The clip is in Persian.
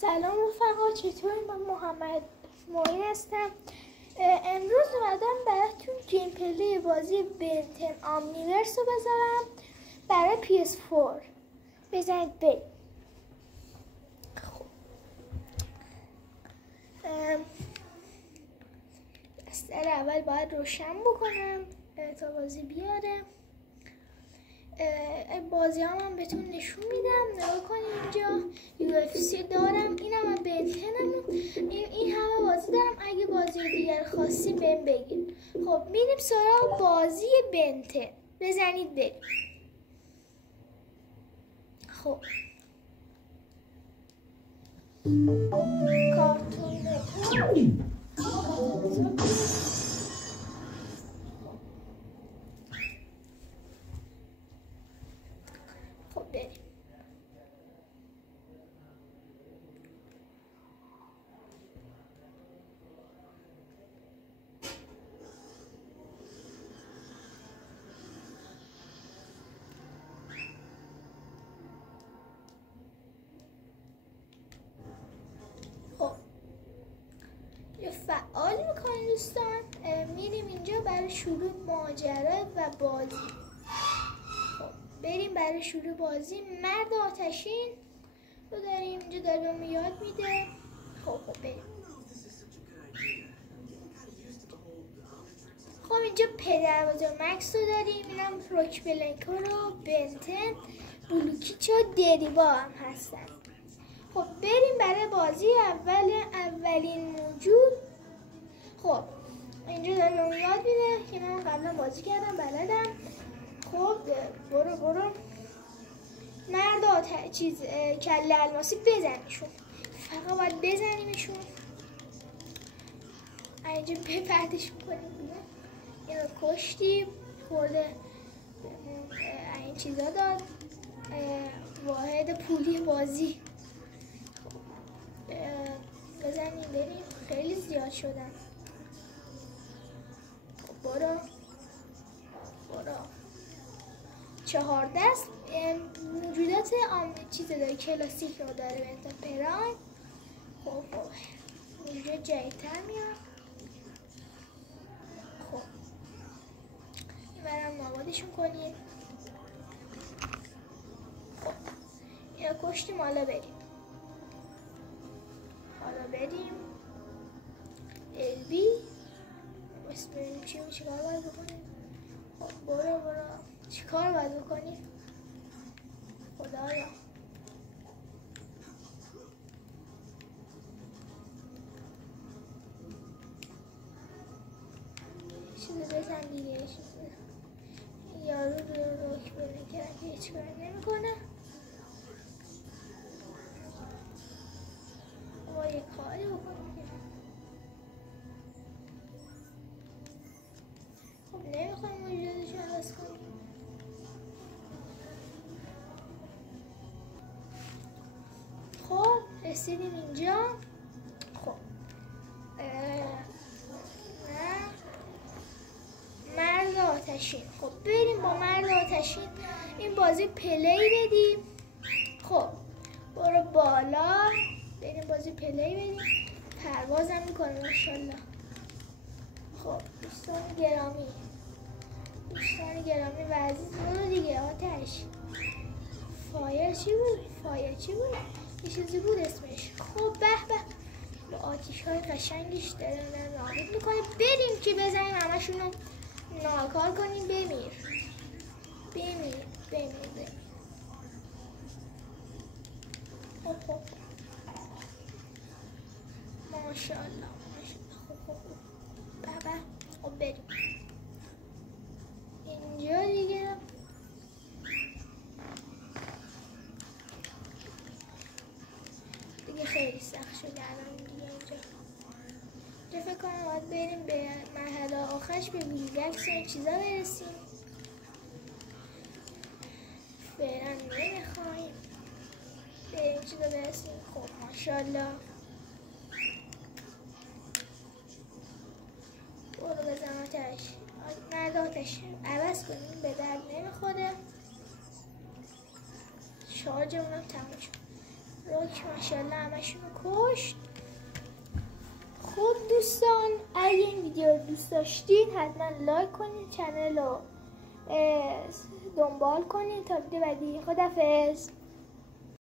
سلام رفقا، چطوری؟ من محمد معین هستم. امروز اومدم براتون گیم پلی بازی بنتن آمنیورس رو بذارم برای PS4. بزنید بریم. خب دستر اول باید روشن بکنم تا بازی بیاره. بازی هم بهتون نشون میدم. نگاه کنید اینجا UFC دارم، اینم من بنتنم، این همه بازی دارم. اگه بازی دیگر خاصی بهم بگید. خب میریم سراغ بازی بنتن. بزنید بریم. خب کارتون خب بریم. خب یه فعال میکنیم دوستان. میریم اینجا برای شروع ماجرا و بازی. خب بریم برای شروع بازی. مرد آتشین رو داریم اینجا، داره بهمون یاد میده. خب بریم. خب اینجا پدر بزرگ مکس رو داریم، اینم روک بلنکو رو، بنتن، بلوکیچ و دریبا هم هستن. خب بریم برای بازی اولین موجود. خب اینجا داره بهمون یاد میده که من قبلا بازی کردم، بلدم. خب برو مرد کله الماسی بزنیشون، فقط باید بزنیمشون. اینجا بپردش میکنیم. اینو کشتیم، خورده این چیزا داد، واحد پولی بازی. بزنیم بریم، خیلی زیاد شدن. برو 4 دست موجودات چیز داره، کلاسیک رو داره، بنتن پرایم. خب اینجا جایتر میاد. خب این برم نابادشون کنیم. خب اینو کشتیم. حالا بریم البی بس بریم چیکار باید بکنیم. خب برو چیکار باید بکنیم خدایا. چیزی بزن دیگه. یارو روک بره که هیچ کاری نمیکنه. ما یک کاری بکنیم. خب نمیخوایم موجودش رو عوض کنیم. خب رسیدیم اینجا. خب مرد آتشین. خب بریم با مرد آتشین این بازی پلی بدیم. خب برو بالا، بریم بازی پلی بدیم. پروازم میکنه ماشاءالله. خب دوستان گرامی و عزیز، برو دیگه. آتش فایر چی بود؟ یه چیزی بود اسمش. خب به با آتیش های قشنگش داره نابود میکنه. بریم که بزنیم همشونو ناکار کنیم. بمیر. خب ماشاءالله. خب خب بریم اینجا دیگه خیلی سخت شده الان دیگه. اینجا فکر کنم باید بریم به مرحله آخرش، به ویلگکس و این چیزا برسیم. فعلا نمیخوایم به این چیزا برسیم. خب ماشاءالله. برو بزن آتش. مرد آتش عوض کنیم، به درد نمیخوره. شارژمون هم تموم شد. روک ماشاءالله همشون رو کشت. خب دوستان اگه این ویدیو رو دوست داشتید حتما لایک کنید، چنل رو دنبال کنید. تا ویدیو بعدی، خداحافظ.